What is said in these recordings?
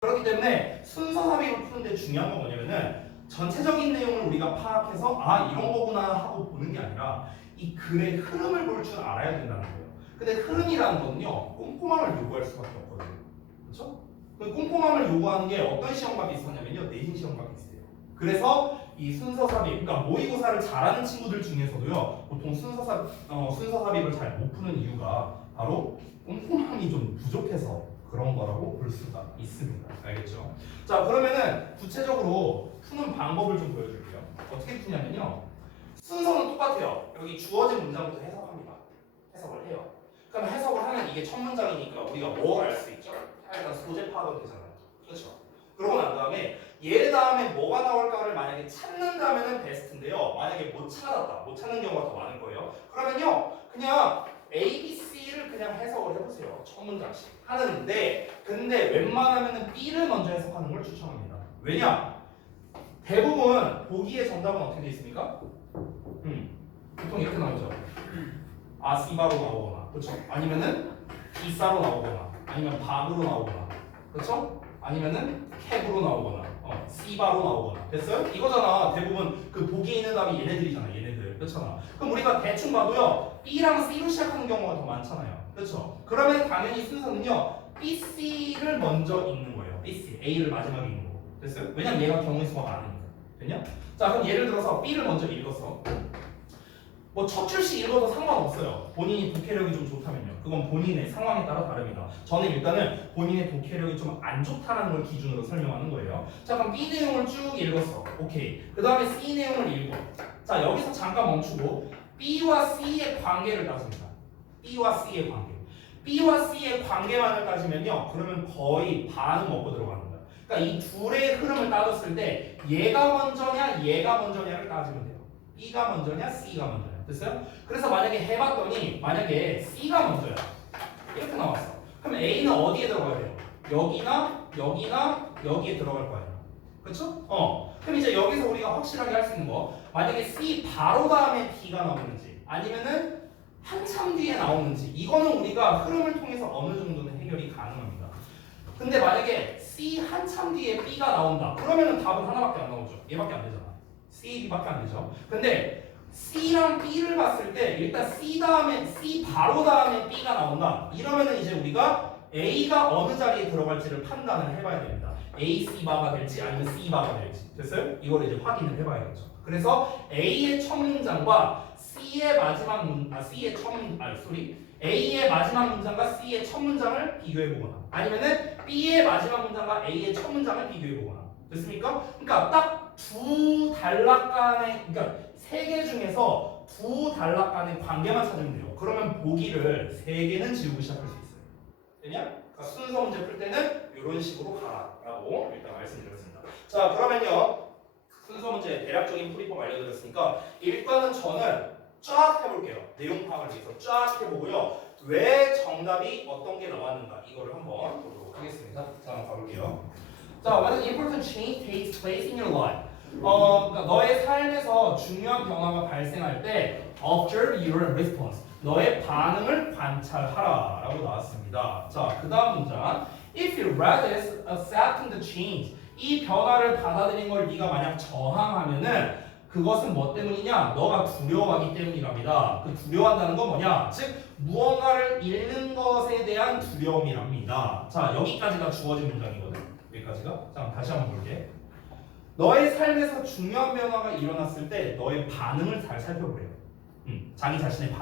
그렇기 때문에 순서 삽입을 푸는데 중요한 건 뭐냐면은 전체적인 내용을 우리가 파악해서 아 이런 거구나 하고 보는 게 아니라 이 글의 흐름을 볼 줄 알아야 된다는 거예요. 근데 흐름이라는 건요 꼼꼼함을 요구할 수밖에 없거든요. 그렇죠? 그 꼼꼼함을 요구하는 게 어떤 시험과 비슷하냐면요 내신 시험과 비슷해요. 그래서 이 순서 삽입, 그러니까 모의고사를 잘하는 친구들 중에서도요 보통 순서 삽입을 잘 못 푸는 이유가 바로 꼼꼼함이 좀 부족해서 그런 거라고 볼 수가 있습니다. 알겠죠? 자 그러면은 구체적으로 푸는 방법을 좀 보여줄게요. 어떻게 푸냐면요 순서는 똑같아요. 여기 주어진 문장부터 해석합니다. 해석을 해요. 그럼 해석을 하면 이게 첫 문장이니까 우리가 뭘 알 수 있죠? 일단 소재 파악은 되잖아요. 그렇죠? 그러고 난 다음에 얘 다음에 뭐가 나올까를 만약에 찾는다면은 베스트인데요. 만약에 못 찾았다, 못 찾는 경우가 더 많을 거예요. 그러면요, 그냥 A, B, C를 그냥 해석을 해보세요. 첫 문장씩 하는데, 근데 웬만하면은 B를 먼저 해석하는 걸 추천합니다. 왜냐? 대부분 보기의 정답은 어떻게 되어 있습니까? 보통 이렇게 나오죠. 아시바로 나오거나, 그렇죠? 아니면은 비싸로 나오거나, 아니면 박으로 나오거나, 그렇죠? 아니면은 캡으로 나오거나, 씨바로 나오거나. 됐어요? 이거잖아. 대부분 그 보기에 있는 답이 얘네들이잖아. 얘네들. 그렇잖아. 그럼 우리가 대충 봐도요, B랑 C로 시작하는 경우가 더 많잖아요. 그렇죠? 그러면 당연히 순서는요, B, C를 먼저 읽는 거예요. B, C, A를 마지막에 읽는 거고. 됐어요? 왜냐면 얘가 경우의 수가 많으니까. 됐냐? 자, 그럼 예를 들어서 B를 먼저 읽었어. 뭐 첫 줄씩 읽어도 상관없어요. 본인이 독해력이 좀 좋다면요. 그건 본인의 상황에 따라 다릅니다. 저는 일단은 본인의 독해력이 좀 안 좋다라는 걸 기준으로 설명하는 거예요. 자 그럼 B 내용을 쭉 읽었어. 오케이. 그 다음에 C 내용을 읽어. 자 여기서 잠깐 멈추고 B와 C의 관계를 따집니다. B와 C의 관계. B와 C의 관계만을 따지면요. 그러면 거의 반은 먹고 들어가는 거예요. 그러니까 이 둘의 흐름을 따졌을 때 얘가 먼저냐 얘가 먼저냐를 따지면 돼요. B가 먼저냐 C가 먼저냐. 됐어요? 그래서 만약에 해봤더니 만약에 C가 먼저야 이렇게 나왔어. 그럼 A는 어디에 들어가야 돼요? 여기나 여기나 여기에 들어갈 거 아니야. 그렇죠? 그럼 이제 여기서 우리가 확실하게 할 수 있는 거 만약에 C 바로 다음에 B가 나오는지 아니면은 한참 뒤에 나오는지 이거는 우리가 흐름을 통해서 어느 정도는 해결이 가능합니다. 근데 만약에 C 한참 뒤에 B가 나온다 그러면은 답은 하나밖에 안 나오죠. 얘밖에 안 되잖아. C, B밖에 안 되죠. 근데 C랑 B를 봤을 때 일단 C 다음에 C 바로 다음에 B가 나온다. 이러면은 이제 우리가 A가 어느 자리에 들어갈지를 판단을 해봐야 됩니다. A, C 바가 될지 아니면 C 바가 될지. 됐어요? 이걸 이제 확인을 해봐야겠죠. 그래서 A의 첫 문장과 A의 마지막 문장과 C의 첫 문장을 비교해보거나 아니면은 B의 마지막 문장과 A의 첫 문장을 비교해보거나. 됐습니까? 그러니까 딱 두 단락간의 그러니까 세 개 중에서 두 단락간의 관계만 찾으면 돼요. 그러면 보기를 세 개는 지우고 시작할 수 있어요. 되냐? 그러니까 순서 문제 풀 때는 이런 식으로 가라라고 일단 말씀드렸습니다. 자 그러면요 순서 문제 대략적인 풀이법 알려드렸으니까 일단은 저는 쫙 해볼게요. 내용 파악을 위해서 쫙 해보고요. 왜 정답이 어떤 게 나왔는가 이거를 한번 보도록 하겠습니다. 자 한번 가볼게요. 자, when an important change takes place in your life. 그러니까 너의 삶에서 중요한 변화가 발생할 때 observe your response. 너의 반응을 관찰하라라고 나왔습니다. 자, 그 다음 문장. If you resist accepting the change. 이 변화를 받아들인 걸 네가 만약 저항하면은 그것은 뭐 때문이냐? 너가 두려워하기 때문이랍니다. 그 두려워한다는 건 뭐냐? 즉 무언가를 잃는 것에 대한 두려움이랍니다. 자, 여기까지가 주어진 문장이거든. 여기까지가. 자, 다시 한번 볼게. 너의 삶에서 중요한 변화가 일어났을 때 너의 반응을 잘 살펴보래요. 자기 자신의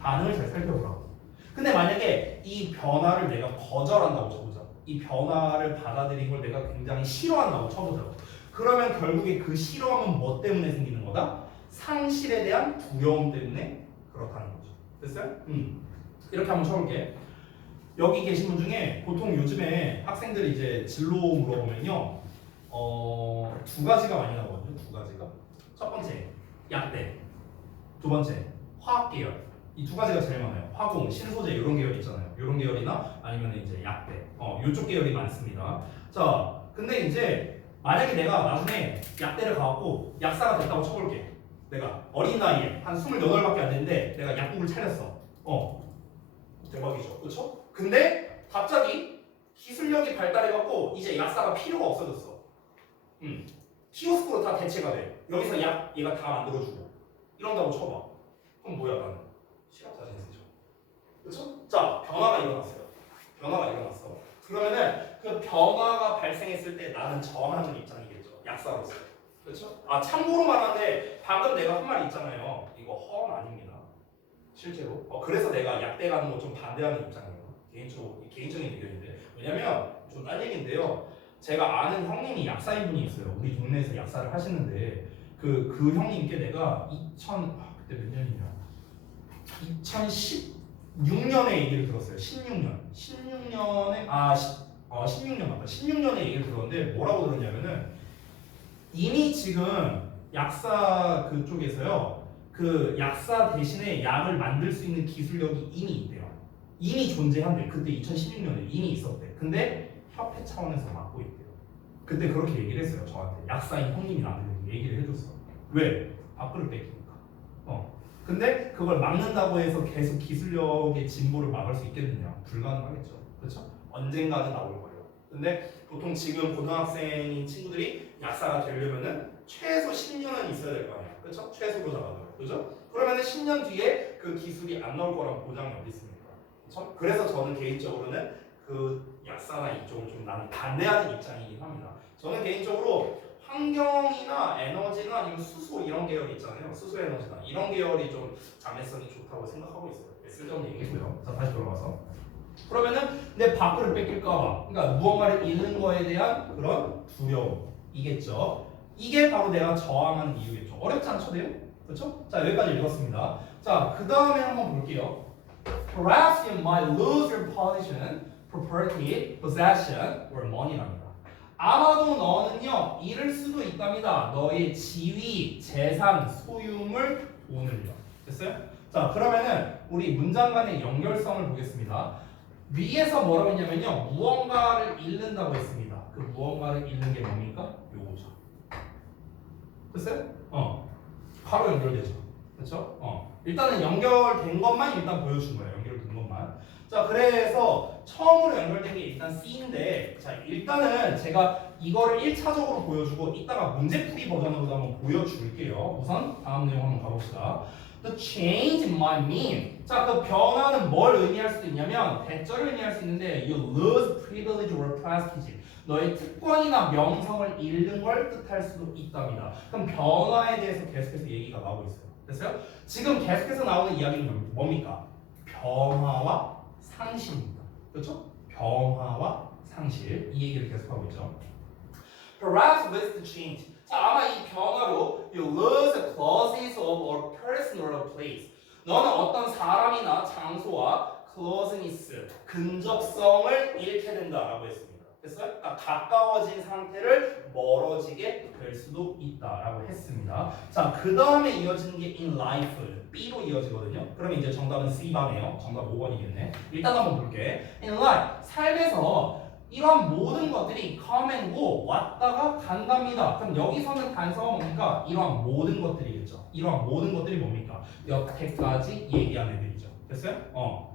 반응을 잘 살펴보라고. 근데 만약에 이 변화를 내가 거절한다고 쳐보자. 이 변화를 받아들인 걸 내가 굉장히 싫어한다고 쳐보자고. 그러면 결국에 그 싫어함은 뭐 때문에 생기는 거다? 상실에 대한 두려움 때문에 그렇다는 거죠. 됐어요? 이렇게 한번 쳐볼게. 여기 계신 분 중에 보통 요즘에 학생들이 이제 진로 물어보면요. 두 가지가 많이 나오거든요. 두 가지가. 첫 번째, 약대. 두 번째, 화학 계열. 이 두 가지가 제일 많아요. 화공, 신소재 이런 계열 있잖아요. 이런 계열이나 아니면 이제 약대. 이쪽 계열이 많습니다. 자, 근데 이제 만약에 내가 나중에 약대를 가갖고 약사가 됐다고 쳐볼게. 내가 어린 나이에 한 28밖에 안 됐는데 내가 약국을 차렸어. 대박이죠. 그렇죠? 근데 갑자기 기술력이 발달해갖고 이제 약사가 필요가 없어졌어. 키오스크로 다 대체가 돼. 여기서 약 얘가 다 만들어주고 이런다고 쳐봐. 그럼 뭐야 나는? 실업자진세죠. 그렇죠? 자, 변화가 일어났어요. 변화가 일어났어. 그러면은 그 변화가 발생했을 때 나는 저항하는 입장이겠죠. 약사로서. 그렇죠? 아, 참고로 말하는데 방금 내가 한 말 있잖아요. 이거 허언 아닙니다. 실제로. 그래서 내가 약대 가는 거 좀 반대하는 입장이에요. 개인적인 의견인데. 왜냐면 좀 딴 얘기인데요. 제가 아는 형님이 약사인 분이 있어요. 우리 동네에서 약사를 하시는데 그 형님께 내가 그때 몇 년이냐? 2016년에 얘기를 들었어요. 16년에 16년 맞다. 16년에 얘기를 들었는데 뭐라고 들었냐면은 이미 지금 약사 그쪽에서요. 그 약사 대신에 약을 만들 수 있는 기술력이 이미 있대요. 이미 존재한대. 그때 2016년에 이미 있었대. 근데 협회 차원에서 맡고 있대요. 그때 그렇게 얘기를 했어요. 저한테. 약사인 형님이 나한테 얘기를 해줬어. 왜? 밥그릇 뺏기니까. 근데 그걸 막는다고 해서 계속 기술력의 진보를 막을 수 있겠느냐? 불가능하겠죠. 그렇죠? 언젠가는 나올 거예요. 근데 보통 지금 고등학생인 친구들이 약사가 되려면은 최소 10년은 있어야 될 거 아니에요. 그렇죠? 최소로 잡아도. 그렇죠? 그러면은 10년 뒤에 그 기술이 안 나올 거란 보장이 어디 있습니까? 그렇죠? 그래서 저는 개인적으로는 그 약사나 이쪽을 좀 나는 반대하는 입장이긴 합니다. 저는 개인적으로 환경이나 에너지나 아니면 수소 이런 계열이 있잖아요. 수소 에너지나 이런 계열이 좀 장래성이 좋다고 생각하고 있어요. 쓸데없는 얘기고요. 자, 다시 돌아와서 그러면은 내 밥그릇 뺏길까봐, 그러니까 무언가를 잃는 거에 대한 그런 두려움이겠죠. 이게 바로 내가 저항하는 이유겠죠. 어렵지 않죠, 내용? 그렇죠? 자, 여기까지 읽었습니다. 자, 그 다음에 한번 볼게요. Perhaps you might lose your position, property, possession, or money랍니다. 아마도 너는요 잃을 수도 있답니다. 너의 지위, 재산, 소유물, 돈을요. 됐어요? 자, 그러면은 우리 문장 간의 연결성을 보겠습니다. 위에서 뭐라고 했냐면요 무언가를 잃는다고 했습니다. 그 무언가를 잃는 게 뭡니까? 요거죠. 됐어요? 바로 연결되죠. 그렇죠? 일단은 연결된 것만 일단 보여준 거예요. 연결된 것만. 자, 그래서 처음으로 연결된 게 일단 C인데, 자, 일단은 제가 이거를 1차적으로 보여주고 이따가 문제풀이 버전으로도 한번 보여줄게요. 우선 다음 내용 한번 가봅시다. The change might mean. 자, 그 변화는 뭘 의미할 수도 있냐면 대절을 의미할 수 있는데 you lose privilege or prestige. 너의 특권이나 명성을 잃는 걸 뜻할 수도 있답니다. 그럼 변화에 대해서 계속해서 얘기가 나오고 있어요. 됐어요? 지금 계속해서 나오는 이야기는 뭡니까? 변화와 상실입니다. 그렇죠? 변화와 상실. 이 얘기를 계속하고 있죠. Perhaps with the change. 자, 아마 이 변화로 you lose the closeness of a person or a place. 너는 어떤 사람이나 장소와 closeness, 근접성을 잃게 된다라고 했습니다. 됐어요? 그러니까 가까워진 상태를 멀어지게 될 수도 있다라고 했습니다. 자, 그 다음에 이어지는 게 in life, B로 이어지거든요. 그러면 이제 정답은 C반이에요. 정답 5번이겠네. 일단 한번 볼게. in life, 삶에서 이런 모든 것들이 come and go, 왔다가 간답니다. 그럼 여기서는 단서가 뭡니까? 이러한 모든 것들이겠죠. 이러한 모든 것들이 뭡니까? 여태까지 얘기한 애들이죠. 됐어요?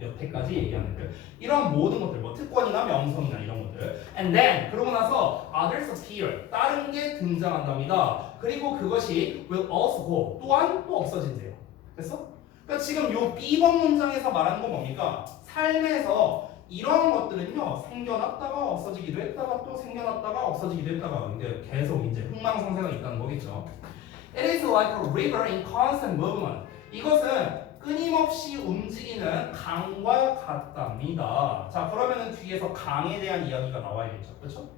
여태까지 얘기한 애들. 이런 모든 것들, 뭐 특권이나 명성이나 이런 것들. And then, 그러고 나서 others appear, 다른 게 등장한답니다. 그리고 그것이 will also go, 또한 또 없어진대요. 됐어? 그러니까 지금 요 B번 문장에서 말하는 건 뭡니까? 삶에서 이런 것들은요 생겨났다가 없어지기도 했다가 또 생겨났다가 없어지기도 했다가 이제 계속 이제 흥망성쇠가 있다는 거겠죠. It is like a river in constant movement. 이것은 끊임없이 움직이는 강과 같답니다. 자, 그러면은 뒤에서 강에 대한 이야기가 나와야겠죠. 그렇죠?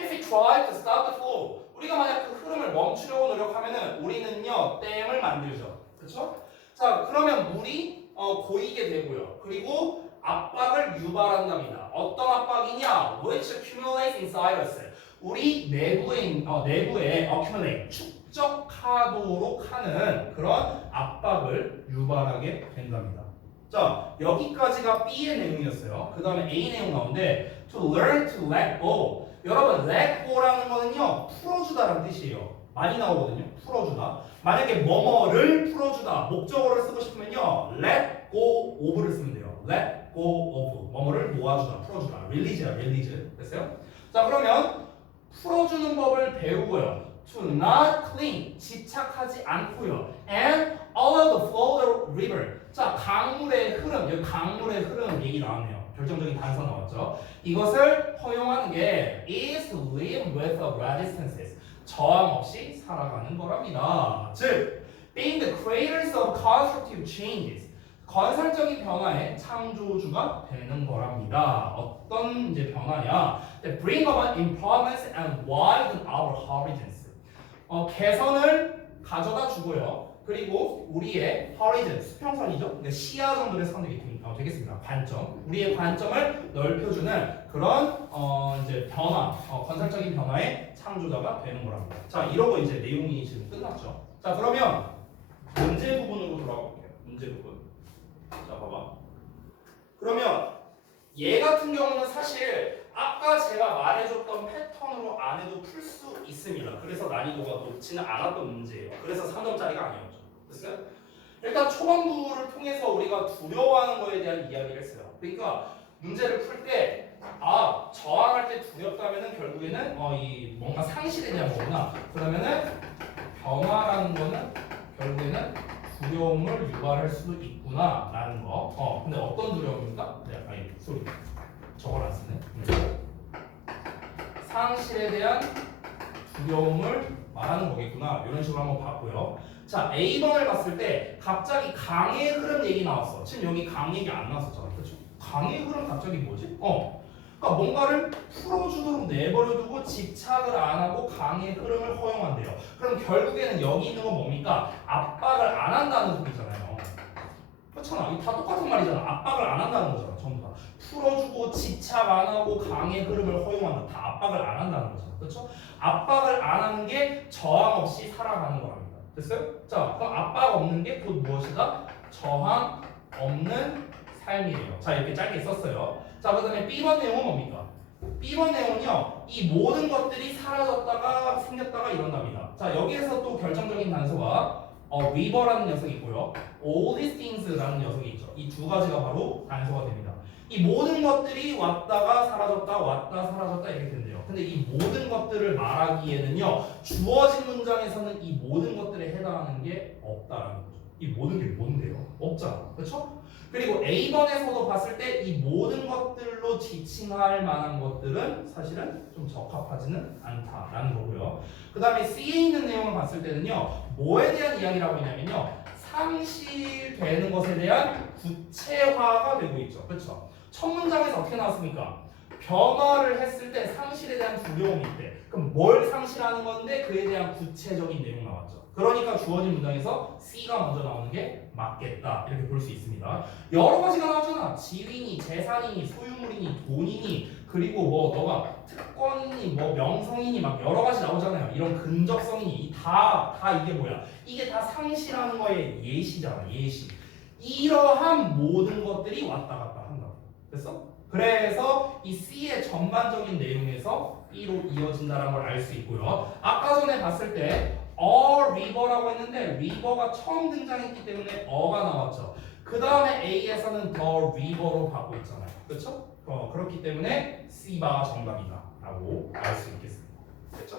If we try to stop the flow, 우리가 만약 그 흐름을 멈추려고 노력하면은 우리는요 댐을 만들죠. 그렇죠? 자, 그러면 물이 고이게 되고요. 그리고 압박을 유발한답니다. 어떤 압박이냐? Which accumulates inside us. 우리 내부에 accumulate, 축적하도록 하는 그런 압박을 유발하게 된답니다. 자, 여기까지가 B의 내용이었어요. 그 다음에 A 내용 나오는데 to learn to let go. 여러분, let go라는 거는요 풀어주다라는 뜻이에요. 많이 나오거든요. 풀어주다. 만약에 뭐뭐를 풀어주다 목적어를 쓰고 싶으면요 let go of를 쓰면 돼요. let let go of 뭐뭐를 놓아주다, 풀어주다, release야, release. 됐어요? 자, 그러면 풀어주는 법을 배우고요. To not cling, 집착하지 않고요. And allow the flow of the river. 자, 강물의 흐름, 여기 강물의 흐름 얘기 나왔네요. 결정적인 단서 나왔죠. 이것을 허용하는 게 is to live with the resistances. 저항 없이 살아가는 거랍니다. 즉, being the creators of constructive changes. 건설적인 변화의 창조주가 되는 거랍니다. 어떤 이제 변화냐? That bring about improvements and widen our horizons. 개선을 가져다 주고요. 그리고 우리의 horizon, 수평선이죠. 그러니까 시야 정도의 선이 되겠습니다. 관점. 우리의 관점을 넓혀주는 그런 이제 변화, 건설적인 변화의 창조자가 되는 거랍니다. 자, 이러고 이제 내용이 지금 끝났죠. 자, 그러면 문제 부분으로 돌아가 볼게요. 문제 부분. 자, 봐봐. 그러면 얘 같은 경우는 사실 아까 제가 말해줬던 패턴으로 안 해도 풀 수 있습니다. 그래서 난이도가 높지는 않았던 문제예요. 그래서 3점짜리가 아니었죠. 됐어요? 일단 초반부를 통해서 우리가 두려워하는 거에 대한 이야기를 했어요. 그러니까 문제를 풀 때 저항할 때 두렵다면은 결국에는 이 뭔가 상실에 대한 거구나. 그러면은 변화라는 거는 결국에는 두려움을 유발할 수도 있구나라는 거. 근데 어떤 두려움입니까? 네, 아니 소리. 저걸 안 쓰네. 상실에 대한 두려움을 말하는 거겠구나. 이런 식으로 한번 봤고요. 자, A번을 봤을 때 갑자기 강의 흐름 얘기 나왔어. 지금 여기 강 얘기 안 나왔었잖아. 그렇죠? 강의 흐름 갑자기 뭐지? 그러니까 뭔가를 풀어주도록 내버려두고 집착을 안 하고 강의 흐름을 허용한대요. 그럼 결국에는 여기 있는 건 뭡니까? 압박을 안 한다는 소리잖아요. 그렇잖아. 이거 다 똑같은 말이잖아. 압박을 안 한다는 거잖아. 전부 다. 풀어주고 집착 안 하고 강의 흐름을 허용한다. 다 압박을 안 한다는 거잖아. 그렇죠? 압박을 안 하는 게 저항 없이 살아가는 거랍니다. 됐어요? 자, 그럼 압박 없는 게 곧 무엇이다? 저항 없는 삶이에요. 자, 이렇게 짧게 썼어요. 자, 그 다음에 B번 내용은 뭡니까? B번 내용은요, 이 모든 것들이 사라졌다가 생겼다가 이런답니다. 자, 여기에서 또 결정적인 단서가 river라는 녀석이 있고요, all these things라는 녀석이 있죠. 이 두 가지가 바로 단서가 됩니다. 이 모든 것들이 왔다가 사라졌다, 왔다 사라졌다 이렇게 된대요. 근데 이 모든 것들을 말하기에는요, 주어진 문장에서는 이 모든 것들에 해당하는 게 없다라는 거죠. 이 모든 게 뭔데요? 없잖아. 그렇죠? 그리고 A번에서도 봤을 때 이 모든 것들로 지칭할 만한 것들은 사실은 좀 적합하지는 않다라는 거고요. 그 다음에 C에 있는 내용을 봤을 때는요, 뭐에 대한 이야기라고 했냐면요, 상실되는 것에 대한 구체화가 되고 있죠. 그렇죠? 첫 문장에서 어떻게 나왔습니까? 변화를 했을 때 상실에 대한 두려움이 있대. 그럼 뭘 상실하는 건데 그에 대한 구체적인 내용 나왔죠. 그러니까 주어진 문장에서 C가 먼저 나오는 게 맞겠다 이렇게 볼 수 있습니다. 여러 가지가 나오잖아. 지위니, 재산이니, 소유물이니, 돈이니, 그리고 뭐 너가 특권이니, 뭐 명성이니 막 여러 가지 나오잖아요. 이런 근접성이니 다 이게 뭐야? 이게 다 상실하는 거의 예시잖아. 예시. 이러한 모든 것들이 왔다 갔다 한다고. 됐어? 그래서 이 C의 전반적인 내용에서 B로 이어진다는 걸 알 수 있고요. 아까 전에 봤을 때 river라고 했는데 river가 처음 등장했기 때문에 어가 나왔죠. 그 다음에 A에서는 the river로 받고 있잖아요. 그렇죠? 그렇기 때문에 C가 정답이다 라고 알 수 있겠습니다. 됐죠?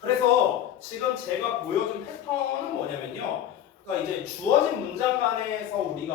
그래서 지금 제가 보여준 패턴은 뭐냐면요, 그러니까 이제 주어진 문장 간에서 우리가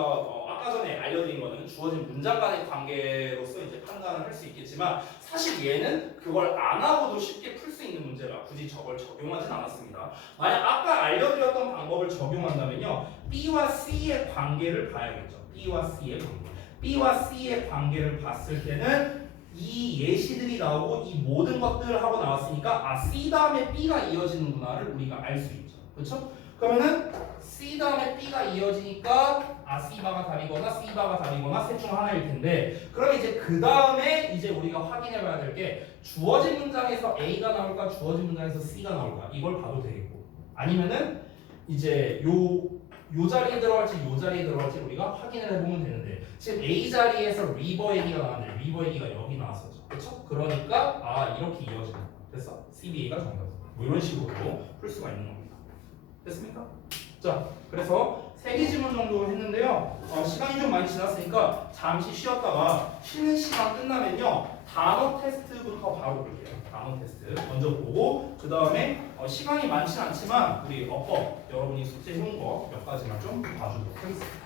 아까 전에 알려드린 거는 주어진 문장 간의 관계로서 이제 판단을 할 수 있겠지만, 사실 얘는 그걸 안 하고도 쉽게 풀 수 있는 문제라 굳이 저걸 적용하진 않았습니다. 만약 아까 알려드렸던 방법을 적용한다면요, B와 C의 관계를 봐야겠죠. B와 C의 관계. B와 C의 관계를 봤을 때는 이 예시들이 나오고 이 모든 것들을 하고 나왔으니까 C 다음에 B가 이어지는구나를 우리가 알 수 있죠. 그렇죠? 그러면은 C 다음에 B가 이어지니까 C바가 답이거나 C바가 답이거나 셋 중 하나일 텐데, 그럼 이제 그 다음에 이제 우리가 확인해 봐야 될 게 주어진 문장에서 A가 나올까 주어진 문장에서 C가 나올까 이걸 봐도 되겠고, 아니면은 이제 요 자리에 들어갈지 요 자리에 들어갈지 우리가 확인을 해보면 되는데, 지금 A 자리에서 리버 얘기가 나왔는데 리버 얘기가 여기 나왔었죠. 그렇죠? 그러니까 이렇게 이어지는 거야. 됐어? CBA가 정답. 뭐 이런 식으로 풀 수가 있는 겁니다. 됐습니까? 자, 그래서 3개 지문 정도 했는데요. 시간이 좀 많이 지났으니까 잠시 쉬었다가 쉬는 시간 끝나면요. 단어 테스트부터 바로 볼게요. 단어 테스트 먼저 보고 그 다음에 시간이 많진 않지만 우리 어법 여러분이 숙제 해온 거 몇 가지만 좀 봐주도록 하겠습니다.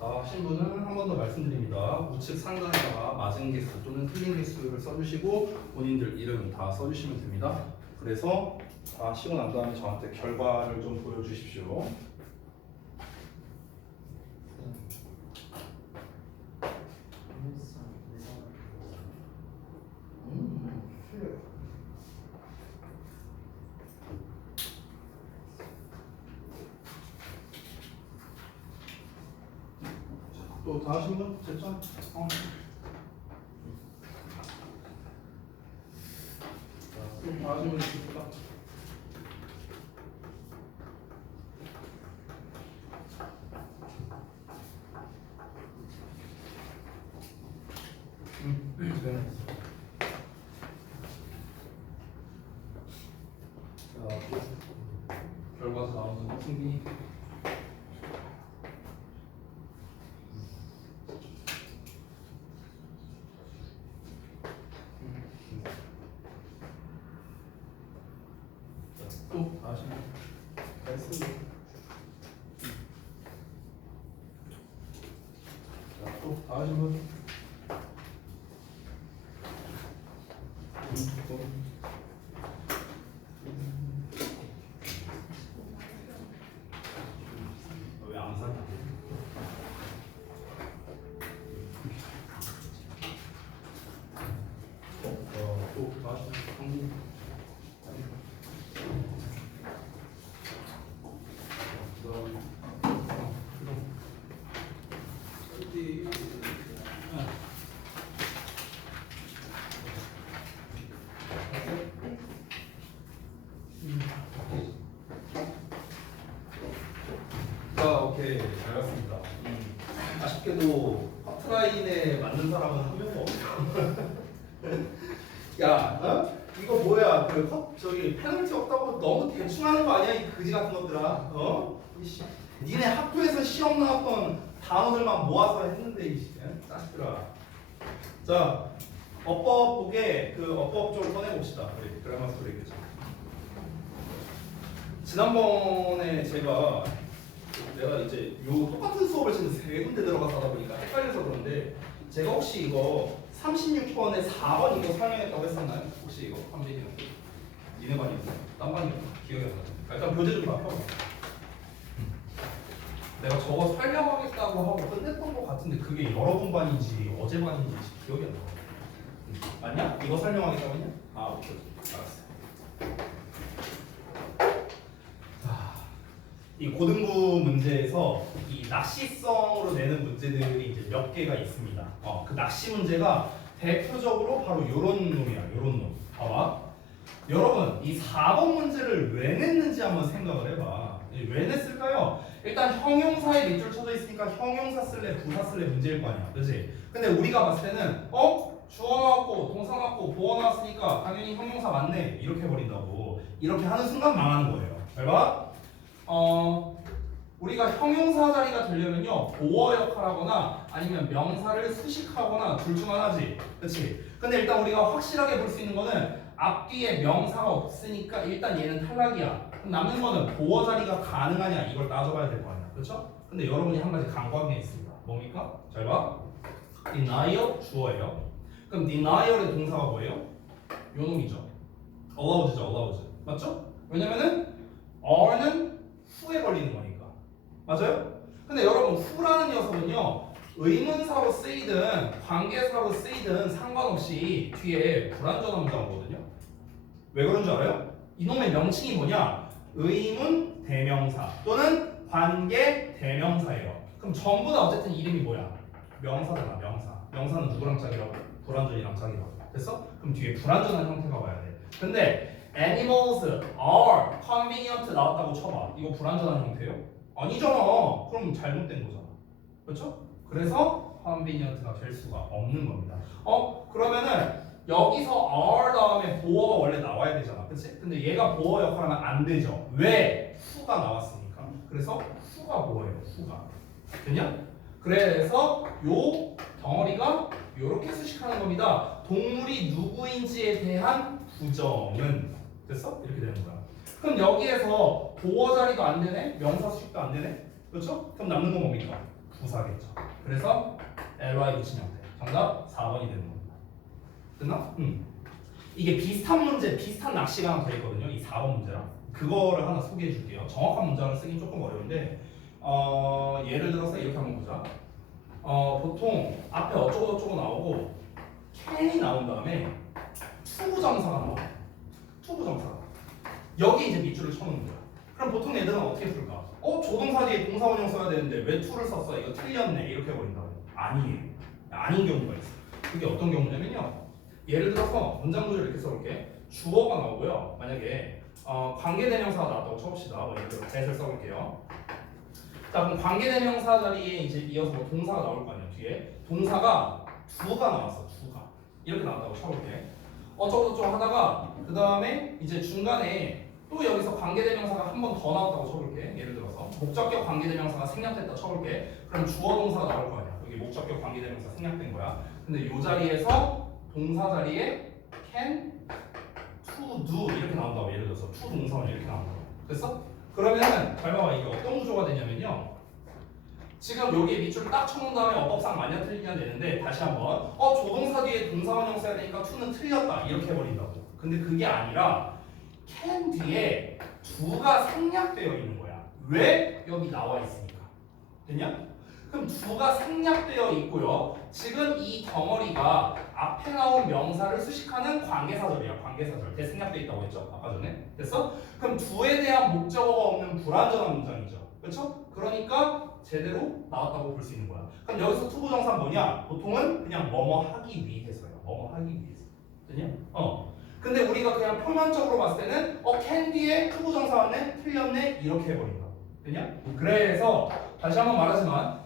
하신 분은 한 번 더 말씀드립니다. 우측 상단에다가 맞은 개수 또는 틀린 개수를 써주시고 본인들 이름 다 써주시면 됩니다. 그래서 다 하시고 난 다음에 저한테 결과를 좀 보여주십시오. 또 다 하신 분? 됐죠? 자, 또 다 하신 분 있습니까? 네. 자, 또 결과서 나오는 거 승빈이. 또 아시는 말씀. 자, 또 아시는 분. 왜 암살이? 또 아시는 분. 오케이, 잘 갔습니다. 아쉽게도 커트라인에 맞는 사람은 한 명도 없어요. 야, 이거 뭐야? 저기 페널티 없다고 너무 대충 하는 거 아니야? 이 그지 같은 것들아. 니네 학교에서 시험 나왔던 단어들만 모아서 했는데 이 자식들아. 자, 어법 보게 어법 좀 꺼내 봅시다. 우리 그라마 스토리겠죠. 지난번에 내가 이제 요 똑같은 수업을 지금 3군데 들어가서 하다 보니까 헷갈려서 그런데 제가 혹시 이거 36번에 4번 이거 설명했다고 했었나요? 혹시 이거 함재기는 니네 반이었나요? 딴 반이었나? 기억이 안 나요. 일단 교재 좀 봐. 내가 저거 설명하겠다고 하고 끝냈던 것 같은데 그게 여러분 반인지 어제 반인지 기억이 안 나. 맞냐? 이거 설명하겠다고 했냐? 오케이. 알았어. 이 고등부 문제에서 이 낚시성으로 내는 문제들이 이제 몇 개가 있습니다. 그 낚시 문제가 대표적으로 바로 요런 놈이야. 요런 놈. 봐봐. 여러분, 이 4번 문제를 왜 냈는지 한번 생각을 해봐. 왜 냈을까요? 일단 형용사에 밑줄 쳐져 있으니까 형용사 쓸래 부사 쓸래 문제일 거 아니야. 그치? 근데 우리가 봤을 때는 주어 나왔고 동사 나왔고 보어 나왔으니까 당연히 형용사 맞네. 이렇게 해버린다고. 이렇게 하는 순간 망하는 거예요. 잘 봐. 우리가 형용사 자리가 되려면요 보어 역할하거나 아니면 명사를 수식하거나 둘 중 하나지, 그렇지? 근데 일단 우리가 확실하게 볼 수 있는 거는 앞뒤에 명사가 없으니까 일단 얘는 탈락이야. 그럼 남는 거는 보어 자리가 가능하냐 이걸 따져봐야 될 거 아니야, 그렇죠? 근데 여러분이 한 가지 간과한 게 있습니다. 뭡니까? 잘 봐. denial 주어예요. 그럼 denial의 동사가 뭐예요? 요 놈이죠. allowed죠, allowed. 맞죠? 왜냐면은 are는 후에 걸리는 거니까. 맞아요? 근데 여러분 후라는 녀석은요 의문사로 쓰이든 관계사로 쓰이든 상관없이 뒤에 불완전함이 나오거든요. 왜 그런 줄 알아요? 이놈의 명칭이 뭐냐? 의문 대명사 또는 관계 대명사예요. 그럼 전부 다 어쨌든 이름이 뭐야? 명사잖아, 명사. 명사는 누구랑 짝이라고? 불완전이랑 짝이라고. 됐어? 그럼 뒤에 불완전한 형태가 와야 돼. 근데 animals are convenient 나왔다고 쳐봐. 이거 불완전한 형태예요? 아니잖아. 그럼 잘못된 거잖아. 그렇죠? 그래서 convenient가 될 수가 없는 겁니다. 그러면은 여기서 r 다음에 보어가 원래 나와야 되잖아, 그치? 근데 얘가 보어 역할하면 안 되죠. 왜? who가 나왔으니까. 그래서 who가 뭐예요? who가 되냐? 그래서 요 덩어리가 요렇게 수식하는 겁니다. 동물이 누구인지에 대한 부정은 됐어? 이렇게 되는 거야. 그럼 여기에서 보어 자리도 안 되네? 명사 수식도 안 되네? 그렇죠? 그럼 남는 건 뭡니까? 부사겠죠. 그래서 ly 붙인 형태. 정답 4번이 되는 겁니다. 됐나? 이게 비슷한 문제, 비슷한 낚시가 하나 더 있거든요. 이 4번 문제랑. 그거를 하나 소개해 줄게요. 정확한 문장을 쓰긴 조금 어려운데 예를 들어서 이렇게 한번 보자. 보통 앞에 어쩌고저쩌고 나오고 can이 나온 다음에 투부정사가 나와. 투부정사가. 여기 이제 밑줄을 쳐놓는 거야. 그럼 보통 애들은 어떻게 풀까? 조동사 뒤에 동사원형 써야 되는데 왜 to를 썼어? 이거 틀렸네. 이렇게 해버린다고. 아니에요. 아닌 경우가 있어. 그게 어떤 경우냐면요. 예를 들어서 문장 구조를 이렇게 써볼게. 주어가 나오고요. 만약에 관계대명사가 나왔다고 쳐봅시다. 뭐 예를 들어 that을 써볼게요. 자, 그럼 관계대명사 자리에 이제 이어서 뭐 동사가 나올 거 아니야. 뒤에 동사가 두가 나왔어. 두가 이렇게 나왔다고 쳐볼게. 어쩌고저쩌고 하다가 그 다음에 이제 중간에 또 여기서 관계대명사가 한 번 더 나왔다고 쳐볼게. 예를 들어서 목적격 관계대명사가 생략됐다 쳐볼게. 그럼 주어 동사가 나올 거 아니야. 여기 목적격 관계대명사 생략된 거야. 근데 이 자리에서 동사 자리에 can, to, do 이렇게 나온다고. 예를 들어서 to 동사원 이렇게 나온다고. 됐어? 그러면은 잘 봐봐. 이게 어떤 구조가 되냐면요. 지금 여기에 밑줄을 딱 쳐놓은 다음에 어법상 맞냐 틀리냐 되는데 다시 한번 조동사 뒤에 동사원형 써야 되니까 to는 틀렸다 이렇게 해버린다고. 근데 그게 아니라 can 뒤에 do가 생략되어 있는 거야. 왜? 여기 나와 있으니까. 됐냐? 그럼 do가 생략되어 있고요. 지금 이 덩어리가 앞에 나온 명사를 수식하는 관계사절이야. 관계사절. 대생략되어 있다고 했죠? 아까 전에. 됐어? 그럼 do에 대한 목적어가 없는 불완전한 문장이죠. 그렇죠? 그러니까 제대로 나왔다고 볼 수 있는 거야. 그럼 여기서 투부정사는 뭐냐? 보통은 그냥 뭐뭐 하기 위해서요. 뭐뭐 하기 위해서. 됐냐? 근데 우리가 그냥 표면적으로 봤을 때는 can 뒤에 투부정사 왔네? 틀렸네? 이렇게 해버린다. 됐냐? 그래서 다시 한번 말하지만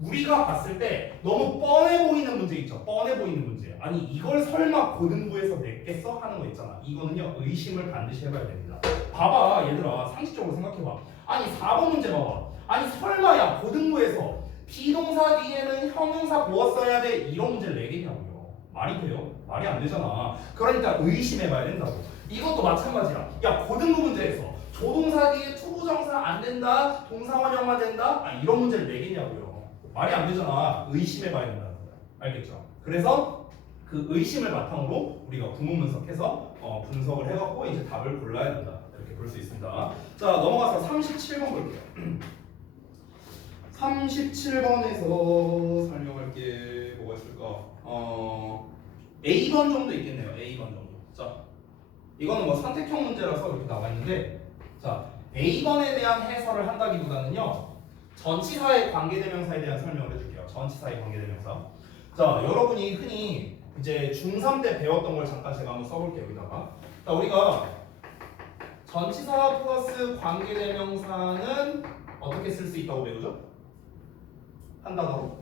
우리가 봤을 때 너무 뻔해 보이는 문제 있죠? 뻔해 보이는 문제. 아니 이걸 설마 고등부에서 냈겠어? 하는 거 있잖아. 이거는요 의심을 반드시 해봐야 됩니다. 봐봐 얘들아 상식적으로 생각해봐. 아니 4번 문제 봐봐. 아니 설마야 고등부에서 비동사 뒤에는 형용사 보어 써야 돼 이런 문제를 내겠냐고요. 말이 돼요? 말이 안 되잖아. 그러니까 의심해봐야 된다고. 이것도 마찬가지야. 야 고등부 문제에서 조동사 뒤에 투부정사 안 된다, 동사원형만 된다, 이런 문제를 내겠냐고요. 말이 안 되잖아. 의심해봐야 된다는 거야. 알겠죠? 그래서 그 의심을 바탕으로 우리가 구문 분석해서 분석을 해갖고 이제 답을 골라야 된다. 이렇게 볼 수 있습니다. 자 넘어가서 37번 볼게요. 37번에서 설명할 게 뭐가 있을까? A번 정도 있겠네요. A번 정도. 자, 이거는 뭐 선택형 문제라서 이렇게 나와 있는데, 자, A번에 대한 해설을 한다기보다는요, 전치사의 관계대명사에 대한 설명을 해줄게요. 전치사의 관계대명사. 자, 여러분이 흔히 이제 중3 때 배웠던 걸 잠깐 제가 한번 써볼게요. 여기다가. 자, 우리가 전치사 플러스 관계대명사는 어떻게 쓸 수 있다고 배우죠? 한 단어로.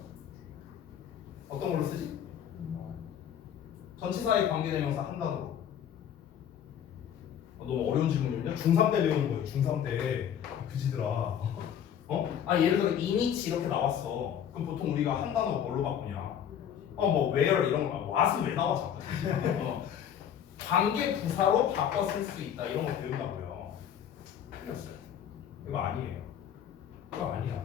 어떤 걸로 쓰지? 전치사의 관계대명사 한 단어로. 너무 어려운 질문이냐? 중3 때 배우는 거예요. 중3 때. 그지들아. 예를 들어 이니치 이렇게 나왔어. 그럼 보통 우리가 한 단어 뭘로 바꾸냐? 뭐 where 이런 거. what은 왜 나와 자꾸? 관계 부사로 바꿔 쓸 수 있다. 이런 거 배운다고요. 틀렸어요. 이거 아니에요. 이거 아니야.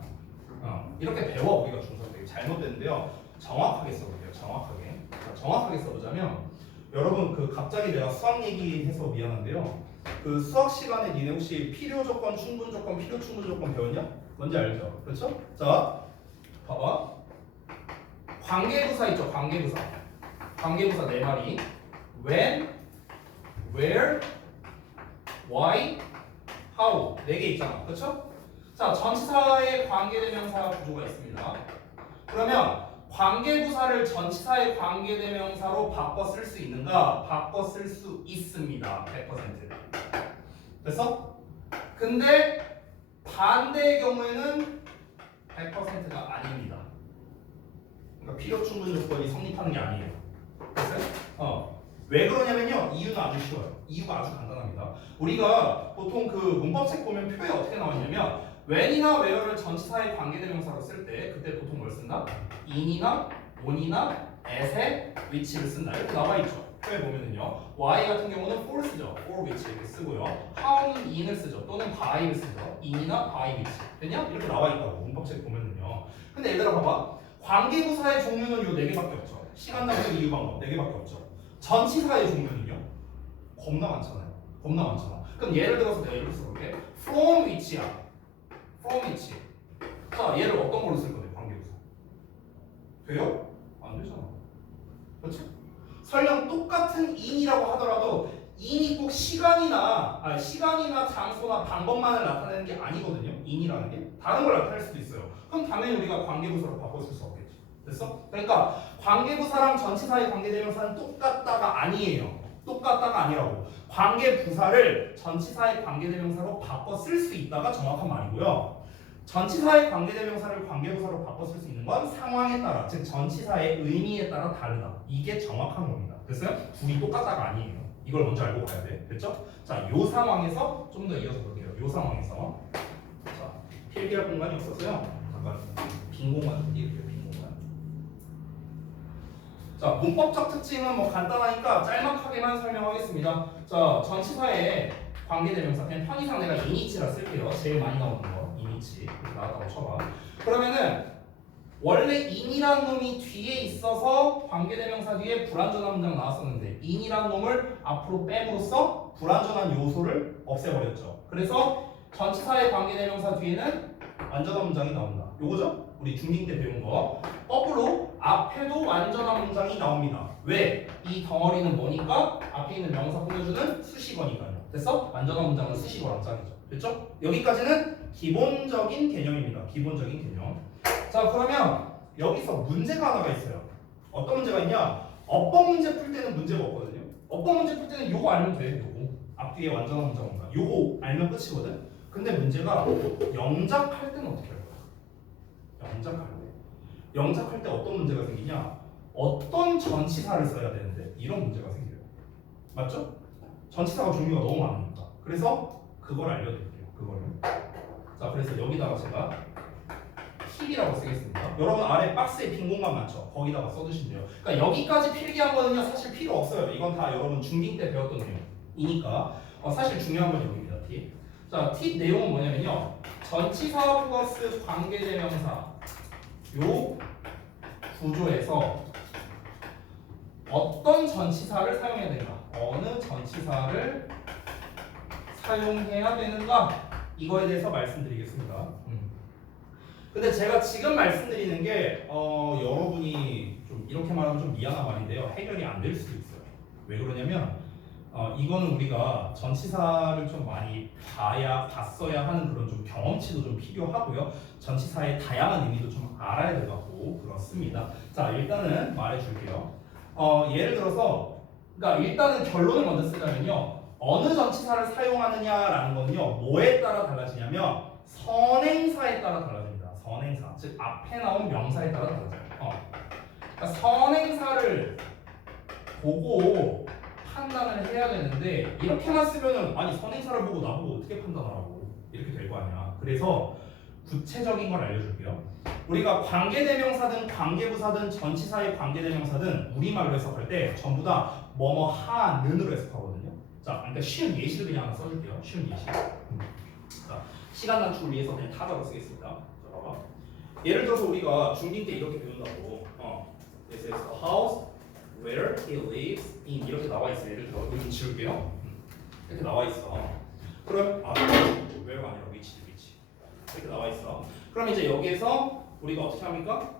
이렇게 배워 우리가 중3 때. 잘못됐는데요. 정확하게 써볼게요. 정확하게. 자, 정확하게 써보자면 여러분 그 갑자기 내가 수학 얘기해서 미안한데요. 그 수학 시간에 니네 혹시 필요 조건, 충분 조건, 필요 충분 조건 배웠냐? 뭔지 알죠? 그렇죠? 자, 봐봐. 관계부사 있죠? 관계부사. 관계부사 네 마리. When, where, why, how 네 개 있잖아. 그렇죠? 자, 전치사의 관계대명사 구조가 있습니다. 그러면 관계부사를 전치사의 관계대명사로 바꿔 쓸 수 있는가? 바꿔 쓸 수 있습니다. 100%. 됐어? 근데 반대의 경우에는 100%가 아닙니다. 그러니까 필요 충분 요건이 성립하는 게 아니에요. 됐어요? 왜 그러냐면요. 이유는 아주 쉬워요. 이유가 아주 간단합니다. 우리가 보통 그 문법책 보면 표에 어떻게 나와 있냐면 when이나 where를 전치사의 관계대명사로 쓸 때 그때 보통 뭘 쓴다? in이나 on이나 at에 which를 쓴다. 이렇게 나와 있죠. 표에 보면은요. y 같은 경우는 for 쓰죠. for which 이렇게 쓰고요. how는 in을 쓰죠. 또는 by를 쓰죠. in이나 by which. 됐냐? 이렇게 나와 있다고 문법책 보면은요. 근데 얘들아 봐봐. 관계부사의 종류는 요 4개밖에 없죠. 시간 낭비 이유 방법 4개밖에 없죠. 전치사의 종류는요? 겁나 많잖아요. 겁나 많잖아. 그럼 예를 들어서 내가 이렇게 써볼게. from which야. from which. 자, 얘를 어떤 걸로 쓸 건데, 관계부사? 돼요? 안 되잖아. 그렇죠? 설령 똑같은 in이라고 하더라도 in이 꼭 시간이나 장소나 방법만을 나타내는 게 아니거든요. in이라는 게 다른 걸 나타낼 수도 있어요. 그럼 당연히 우리가 관계부사로 바꿔 쓸 수 없겠지. 됐어? 그러니까 관계부사랑 전치사의 관계대명사는 똑같다가 아니에요. 똑같다가 아니라고. 관계부사를 전치사의 관계대명사로 바꿔 쓸 수 있다가 정확한 말이고요. 전치사의 관계대명사를 관계부사로 바꿔 쓸 수 있는 건 상황에 따라, 즉 전치사의 의미에 따라 다르다. 이게 정확한 겁니다. 됐어요? 둘이 똑같다가 아니에요. 이걸 먼저 알고 가야 돼. 됐죠? 자, 요 상황에서 좀 더 이어서 볼게요. 요 상황에서 자, 필기할 공간이 없어서요. 잠깐 빈 공간 좀 띄울게요. 빈 공간. 자, 문법적 특징은 뭐 간단하니까 짤막하게만 설명하겠습니다. 자, 전치사의 관계대명사 그냥 편의상 내가 이니치라 쓸게요. 제일 많이 나오는 거 이니치 이렇게 나왔다고 쳐봐. 그러면은 원래 in이라는 놈이 뒤에 있어서 관계대명사 뒤에 불완전한 문장 나왔었는데 in이라는 놈을 앞으로 뺨으로써 불완전한 요소를 없애버렸죠. 그래서 전치사의 관계대명사 뒤에는 완전한 문장이 나온다. 요거죠? 우리 중딩 때 배운 거. 거꾸로 앞에도 완전한 문장이 나옵니다. 왜? 이 덩어리는 뭐니까? 앞에 있는 명사 꾸며주는 수식어니까요. 됐어? 완전한 문장은 수식어랑 짝이죠. 됐죠? 여기까지는 기본적인 개념입니다. 기본적인 개념. 자, 그러면 여기서 문제가 하나가 있어요. 어떤 문제가 있냐? 어법 문제 풀 때는 문제가 없거든요. 어법 문제 풀 때는 요거 알면 돼. 요거 앞뒤에 완전한 문장 뭔가 요거 알면 끝이거든. 근데 문제가 영작할 때는 어떻게 할 거야? 영작할 때 어떤 문제가 생기냐? 어떤 전치사를 써야 되는데 이런 문제가 생겨요. 맞죠? 전치사가 종류가 너무 많으니까. 그래서 그걸 알려드릴게요. 그거를. 자, 그래서 여기다가 제가 팁이라고 쓰겠습니다. 여러분 아래 박스에 빈 공간 많죠? 거기다가 써두시면 돼요. 그러니까 여기까지 필기한 거는요 사실 필요 없어요. 이건 다 여러분 중딩 때 배웠던 내용이니까 사실 중요한 건 여기입니다. 팁. 자, 팁 내용은 뭐냐면요. 전치사 플러스 관계대명사 요 구조에서 어떤 전치사를 사용해야 되는가? 어느 전치사를 사용해야 되는가? 이거에 대해서 말씀드리겠습니다. 근데 제가 지금 말씀드리는 게 여러분이 좀 이렇게 말하면 좀 미안한 말인데요. 해결이 안 될 수도 있어요. 왜 그러냐면 이거는 우리가 전치사를 좀 많이 봤어야 하는 그런 좀 경험치도 좀 필요하고요. 전치사의 다양한 의미도 좀 알아야 될 것 같고 그렇습니다. 자, 일단은 말해줄게요. 예를 들어서 그러니까 일단은 결론을 먼저 쓰자면요. 어느 전치사를 사용하느냐라는 거는요. 뭐에 따라 달라지냐면 선행사에 따라 달라집니다. 선행사, 즉 앞에 나온 명사에 따라 달라져요. 그러니까 선행사를 보고 판단을 해야 되는데 이렇게만 쓰면은 아니 선행사를 보고 나보고 어떻게 판단하라고 이렇게 될 거 아니야. 그래서 구체적인 걸 알려줄게요. 우리가 관계대명사든 관계부사든 전치사의 관계대명사든 우리말로 해석할 때 전부 다 뭐뭐 하는으로 해석하거든요. 자, 그러니까 쉬운 예시를 그냥 하나 써줄게요. 쉬운 예시. 자, 시간 단축을 위해서 그냥 타자로 쓰겠습니다. 자, 봐봐. 예를 들어서 우리가 중딩 때 이렇게 배운다고. This is a house where he lives in 이렇게 나와 있어. 예를 들어 여기 지울게요. 이렇게 나와 있어. 그럼 where가 아니라 which 이렇게 나와 있어. 그럼 이제 여기에서 우리가 어떻게 합니까?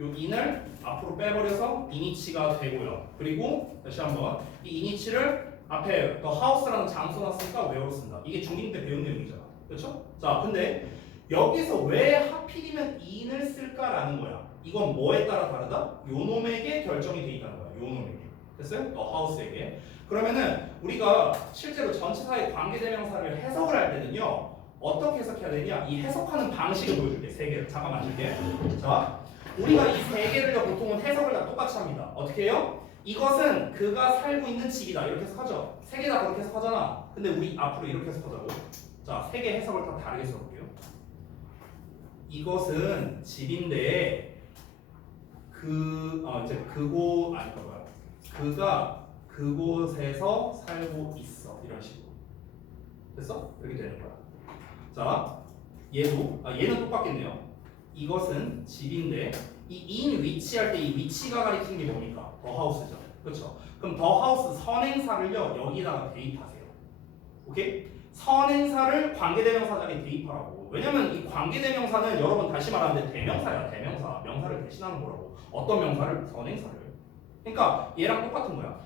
요 in을 앞으로 빼버려서 이니치가 되고요. 그리고 다시 한번 이 이니치를 앞에 the house라는 장소 놨으니까 where로 쓴다. 이게 중딩 때 배운 내용이잖아. 그렇죠? 자, 근데 여기서 왜 하필이면 in을 쓸까라는 거야. 이건 뭐에 따라 다르다? 요 놈에게 결정이 돼 있다는 거야. 요 놈에게. 됐어요? the house에게. 그러면은 우리가 실제로 전치사의 관계대명사를 해석을 할 때는요. 어떻게 해석해야 되냐? 이 해석하는 방식을 보여줄게. 세 개를 잠깐만 줄게. 자, 우리가 이 세 개를요 보통은 해석을 다 똑같이 합니다. 어떻게 해요? 이것은 그가 살고 있는 집이다 이렇게 해석하죠. 세 개 다 그렇게 해석하잖아. 근데 우리 앞으로 이렇게 해석하자고. 자, 세 개 해석을 다 다르게 써볼게요. 이것은 집인데 이제 그곳 아니 뭐야? 그가 그곳에서 살고 있어 이런 식으로 됐어? 이렇게 되는 거야. 자, 얘는 똑같겠네요. 이것은 집인데 이 in 위치할 때 이 위치가 가리키는 게 뭡니까? 더 하우스죠. 그렇죠? 그럼 더 하우스 선행사를요 여기다가 대입하세요. 오케이? 선행사를 관계대명사 자리에 대입하라고. 왜냐면 이 관계대명사는 여러분 다시 말하는데 대명사야. 대명사. 명사를 대신하는 거라고. 어떤 명사를? 선행사를. 그러니까 얘랑 똑같은 거야.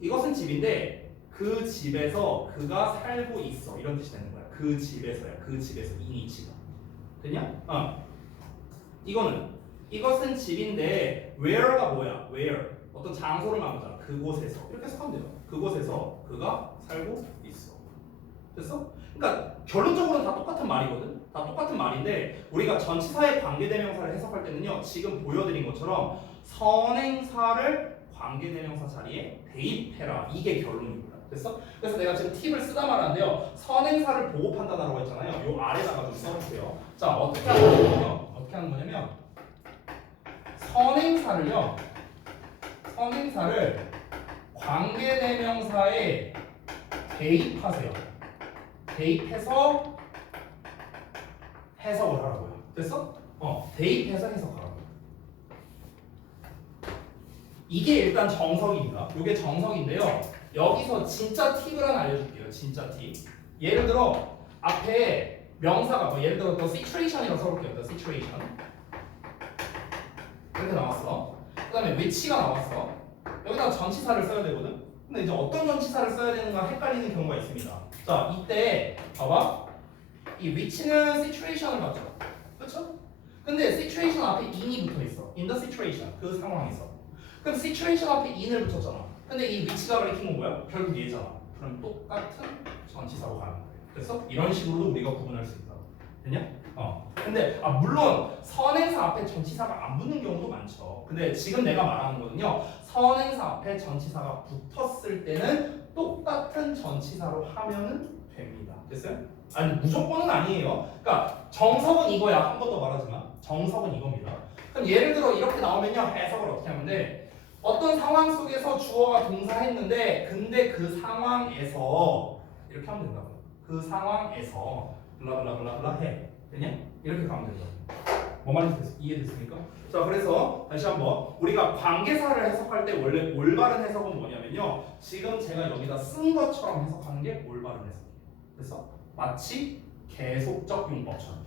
이것은 집인데 그 집에서 그가 살고 있어 이런 뜻이 되는 거야. 그 집에서야. 그 집에서 인위치가 됐냐? 이것은 집인데 where가 뭐야? where 어떤 장소를 말하잖아. 그곳에서 이렇게 해석하면 돼요. 그곳에서 그가 살고 있어. 됐어? 그러니까 결론적으로는 다 똑같은 말이거든. 다 똑같은 말인데 우리가 전치사의 관계대명사를 해석할 때는요 지금 보여드린 것처럼 선행사를 관계대명사 자리에 대입해라. 이게 결론입니다. 됐어? 그래서 내가 지금 팁을 쓰다 말하는데요. 선행사를 보고 판단하라고 했잖아요. 요 아래다가 좀 써볼게요. 자, 어떻게 하는 거냐면 선행사를 관계대명사에 대입하세요. 대입해서 해석을 하라고요. 됐어? 대입해서 해석하라고. 이게 일단 정석입니다. 이게 정석인데요. 여기서 진짜 팁을 하나 알려줄게요. 진짜 팁. 예를 들어 앞에 명사가 예를 들어 the situation이라고 써볼게요. the situation 이렇게 나왔어. 그 다음에 which가 나왔어. 여기다가 전치사를 써야 되거든. 근데 이제 어떤 전치사를 써야 되는가 헷갈리는 경우가 있습니다. 자, 이때 봐봐. 이 which는 situation을 갖죠. 그렇죠? 근데 situation 앞에 in이 붙어 있어. in the situation 그 상황에서. 그럼 situation 앞에 in을 붙였잖아. 근데 이 위치가 가리킨 건 뭐야? 결국 얘잖아. 그럼 똑같은 전치사로 가는 거예요. 그래서 이런 식으로도 우리가 구분할 수 있다. 됐냐? 근데 물론 선행사 앞에 전치사가 안 붙는 경우도 많죠. 근데 지금 내가 말하는 거는요. 선행사 앞에 전치사가 붙었을 때는 똑같은 전치사로 하면은 됩니다. 됐어요? 아니 무조건은 아니에요. 그러니까 정석은 이거야. 한 번 더 말하지만 정석은 이겁니다. 그럼 예를 들어 이렇게 나오면요. 해석을 어떻게 하면 돼? 어떤 상황 속에서 주어가 동사했는데 근데 그 상황에서 이렇게 하면 된다고. 그 상황에서 블라블라블라블라 해. 됐냐? 이렇게 가면 된다. 뭐 말인지 이해됐습니까? 자, 그래서 다시 한번 우리가 관계사를 해석할 때 원래 올바른 해석은 뭐냐면요. 지금 제가 여기다 쓴 것처럼 해석하는 게 올바른 해석이에요. 그래서 마치 계속적 용법처럼.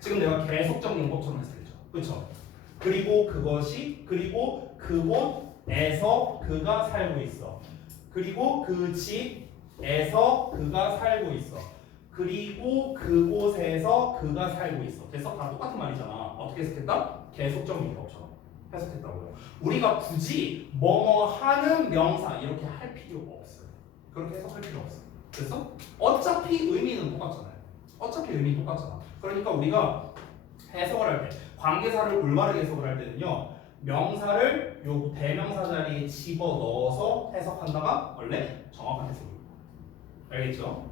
지금 내가 계속적 용법처럼 해석했죠. 그렇죠? 그리고 그곳에서 그가 살고 있어. 그리고 그 집에서 그가 살고 있어. 그리고 그곳에서 그가 살고 있어. 됐어? 다 똑같은 말이잖아. 어떻게 해석했다? 계속적 용법처럼 해석했다고요. 우리가 굳이 뭐뭐 하는 명사 이렇게 할 필요가 없어요. 그렇게 해석할 필요 없어요. 됐어? 어차피 의미는 똑같잖아요. 그러니까 우리가 해석을 할 때 관계사를 올바르게 해석을 할 때는요. 명사를 요 대명사 자리에 집어 넣어서 해석한다가 원래 정확한 해석입니다. 알겠죠?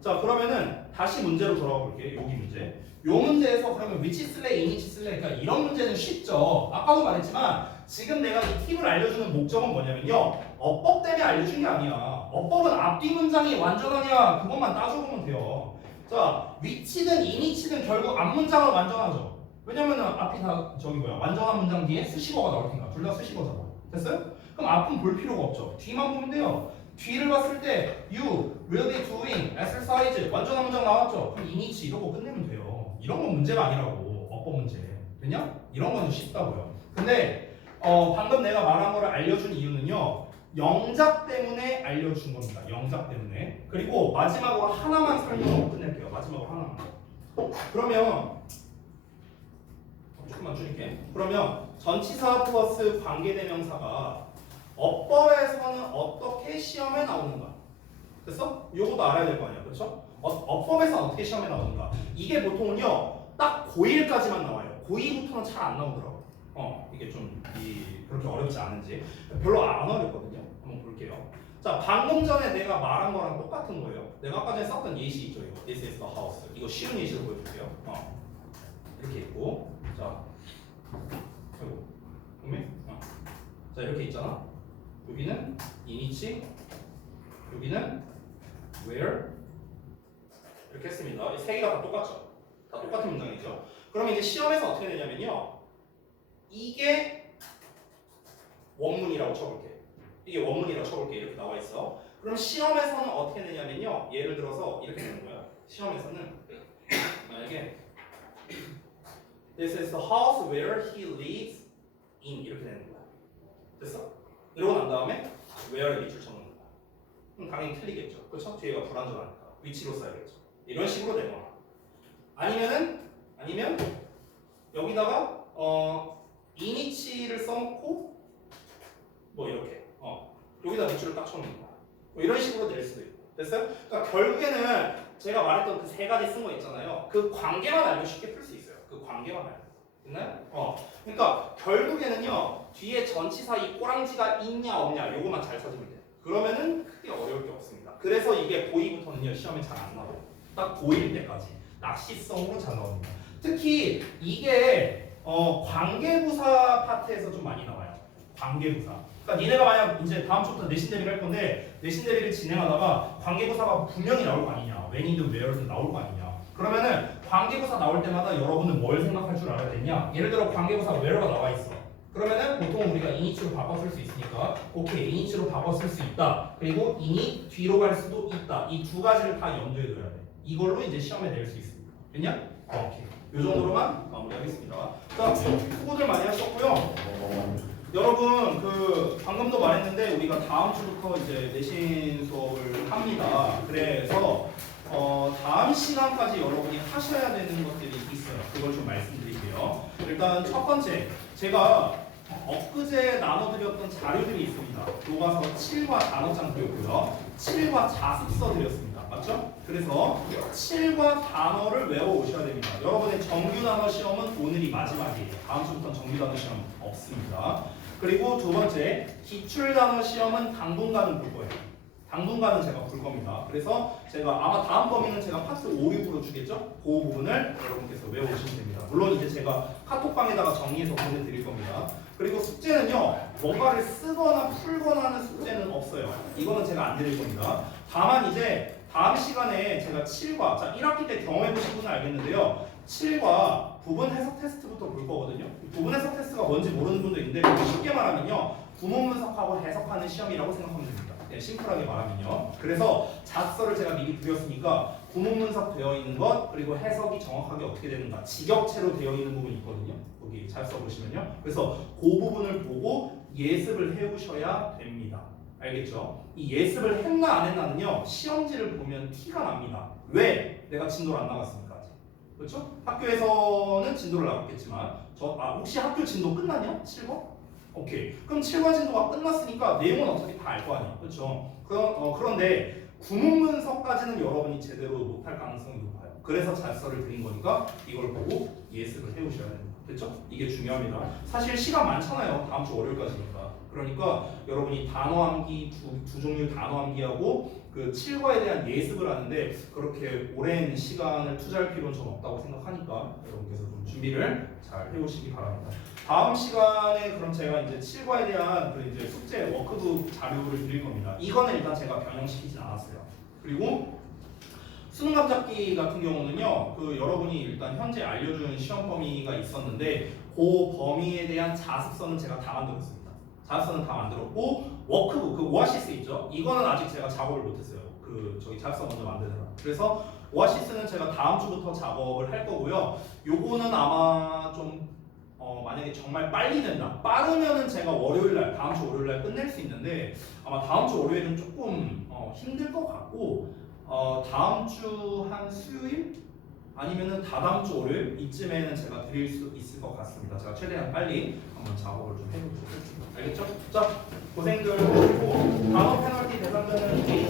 자, 그러면은 다시 문제로 돌아가 볼게요. 여기 문제. 요 문제에서 그러면 which 쓸래, in이치 쓸래? 그러니까 이런 문제는 쉽죠. 아까도 말했지만 지금 내가 이 팁을 알려주는 목적은 뭐냐면요. 어법 때문에 알려준 게 아니야. 어법은 앞뒤 문장이 완전하냐 그것만 따져보면 돼요. 자, which든 in이치든 결국 앞 문장은 완전하죠. 왜냐면은 앞이 다 완전한 문장 뒤에 수식어가 나올 테니까 둘 다 수식어잖아. 됐어요? 그럼 앞은 볼 필요가 없죠. 뒤만 보면 돼요. 뒤를 봤을 때 you will be doing exercise 완전한 문장 나왔죠. 그럼 in이치 이러고 끝내면 돼요. 이런 건 문제가 아니라고. 어법 문제. 됐냐? 이런 건 쉽다고요. 근데 방금 내가 말한 거를 알려준 이유는요. 영작 때문에 알려준 겁니다. 영작 때문에. 그리고 마지막으로 하나만 설명하고 끝낼게요. 마지막으로 하나만. 그러면 조금만 줄일게. 그러면 전치사 플러스 관계대명사가 어법에서는 어떻게 시험에 나오는가? 됐어? 요것도 알아야 될 거 아니야, 그렇죠? 어법에서 어떻게 시험에 나오는가? 이게 보통은요, 딱 고1까지만 나와요. 고2부터는 잘 안 나오더라고. 이게 좀 그렇게 어렵지 않은지. 별로 안 어렵거든요. 한번 볼게요. 자, 방금 전에 내가 말한 거랑 똑같은 거예요. 내가 아까 전에 썼던 예시 있죠, 이거. This is the house. 이거 쉬운 예시로 보여줄게요. 이렇게 있고, 자, 아이고, 보면, 자 이렇게 있잖아. 여기는 in이치, 여기는 where 이렇게 했습니다. 이 세 개가 다 똑같죠. 다 똑같은 문장이죠. 그러면 이제 시험에서 어떻게 되냐면요, 이게 원문이라고 쳐볼게. 이게 원문이라고 쳐볼게. 이렇게 나와 있어. 그럼 시험에서는 어떻게 되냐면요, 예를 들어서 이렇게 되는 거야. 시험에서는 만약에 This is the house where he lives in 이렇게 되는 거야. 됐어? 이러고 난 다음에 where의 밑줄 쳐놓는 거야. 그럼 당연히 틀리겠죠. 그렇죠? 뒤에가 불안전하니까 위치로 써야겠죠. 이런 식으로 되거나 아니면 여기다가 in이치를 써놓고 뭐 이렇게 여기다 밑줄을 딱 쳐놓는 거야. 뭐 이런 식으로 낼 수도 있고. 됐어요? 그러니까 결국에는 제가 말했던 그 세 가지 쓴 거 있잖아요. 그 관계만 알면 쉽게 풀 수 있어요. 그 관계만 알면. 됐나요? 그러니까 결국에는요, 뒤에 전치사 이 꼬랑지가 있냐 없냐 요거만 잘 찾으면 돼요. 그러면은 크게 어려울 게 없습니다. 그래서 이게 고2부터는요 시험에 잘 안 나와요. 딱 고1 때까지 낚시성으로 잘 나옵니다. 특히 이게 관계부사 파트에서 좀 많이 나와요. 관계부사. 그러니까 니네가 만약 이제 다음 주부터 내신 대비를 할 건데 내신 대비를 진행하다가 관계부사가 분명히 나올 거 아니냐, when이든 where든 나올 거 아니냐. 그러면은 관계부사 나올 때마다 여러분은 뭘 생각할 줄 알아야 되냐? 예를 들어 관계부사 where가 나와 있어. 그러면은 보통 우리가 in이치로 바꿔 쓸 수 있으니까 오케이, in이치로 바꿔 쓸 수 있다. 그리고 in이 뒤로 갈 수도 있다. 이 두 가지를 다 염두에 둬야 돼. 이걸로 이제 시험에 낼 수 있습니다. 됐냐? 오케이. 이 정도로만 마무리하겠습니다. 자, 수고들 많이 하셨고요. 여러분 그 방금도 말했는데 우리가 다음 주부터 이제 내신 수업을 합니다. 그래서 다음 시간까지 여러분이 하셔야 되는 것들이 있어요. 그걸 좀 말씀드릴게요. 일단 첫 번째, 제가 엊그제 나눠드렸던 자료들이 있습니다. 교과서 7과 단어장 드렸고요. 7과 자습서 드렸습니다. 맞죠? 그래서 7과 단어를 외워오셔야 됩니다. 여러분의 정규 단어 시험은 오늘이 마지막이에요. 다음 주부터는 정규 단어 시험 없습니다. 그리고 두 번째, 기출 단어 시험은 당분간은 볼 거예요. 당분간은 제가 볼 겁니다. 그래서 제가 아마 다음 범위는 제가 파트 5, 6으로 주겠죠? 그 부분을 여러분께서 외워오시면 됩니다. 물론 이제 제가 카톡방에다가 정리해서 보내드릴 겁니다. 그리고 숙제는요, 뭔가를 쓰거나 풀거나 하는 숙제는 없어요. 이거는 제가 안 드릴 겁니다. 다만 이제 다음 시간에 제가 7과, 자 1학기 때 경험해보신 분은 알겠는데요, 7과 부분 해석 테스트부터 볼 거거든요. 부분 해석 테스트가 뭔지 모르는 분도 있는데 쉽게 말하면요, 구문 분석하고 해석하는 시험이라고 생각하면 됩니다. 네, 심플하게 말하면요. 그래서 자습서를 제가 미리 드렸으니까 구문 분석되어 있는 것, 그리고 해석이 정확하게 어떻게 되는가, 직역체로 되어 있는 부분이 있거든요. 거기 자습서 보시면요. 그래서 그 부분을 보고 예습을 해오셔야 됩니다. 알겠죠? 이 예습을 했나 안 했나는요, 시험지를 보면 티가 납니다. 왜? 내가 진도를 안 나갔으니까. 그렇죠? 학교에서는 진도를 나갔겠지만 혹시 학교 진도 끝났냐? 7과? 오케이. 그럼 7과 진도가 끝났으니까 내용은 어차피 다 알 거 아니야. 그렇죠? 그런데 구문 분석까지는 여러분이 제대로 못할 가능성이 높아요. 그래서 자습서를 드린 거니까 이걸 보고 예습을 해오셔야 됩니다. 됐죠? 이게 중요합니다. 사실 시간 많잖아요. 다음 주 월요일까지니까. 그러니까 여러분이 단어 암기 두 종류 단어 암기하고 그 7과에 대한 예습을 하는데 그렇게 오랜 시간을 투자할 필요는 전 없다고 생각하니까 여러분께서 좀 준비를 잘 해오시기 바랍니다. 다음 시간에 그럼 제가 이제 7과에 대한 그 이제 숙제 워크북 자료를 드릴 겁니다. 이거는 일단 제가 변형시키진 않았어요. 그리고 수능 감잡기 같은 경우는요, 그 여러분이 일단 현재 알려준 시험 범위가 있었는데 그 범위에 대한 자습서는 제가 다 만들었습니다. 자습서는 다 만들었고 워크북, 그 오아시스 있죠? 이거는 아직 제가 작업을 못했어요. 그 저기 자습서 먼저 만드느라. 그래서 오아시스는 제가 다음 주부터 작업을 할 거고요. 요거는 아마 좀 만약에 정말 빨리 된다, 빠르면은 제가 월요일날, 다음 주 월요일날 끝낼 수 있는데 아마 다음 주 월요일은 조금 힘들 것 같고 다음 주 한 수요일 아니면은 다다음 주 월요일 이쯤에는 제가 드릴 수 있을 것 같습니다. 제가 최대한 빨리 한번 작업을 좀 해보도록 하겠습니다. 알겠죠? 자, 고생들 하시고 다음 페널티 대상자는 개인